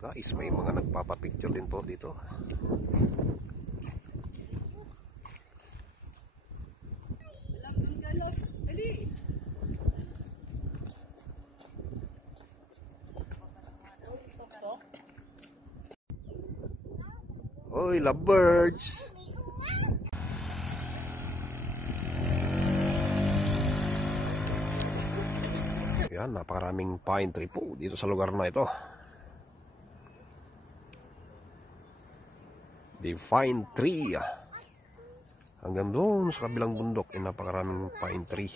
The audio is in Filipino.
Guys, may mga nagpapapicture din po dito. Hoy, lovebirds! Yan, napakaraming pine tree po dito sa lugar na ito. The pine tree. Hanggang doon sa kabilang bundok ay napakaraming pine tree.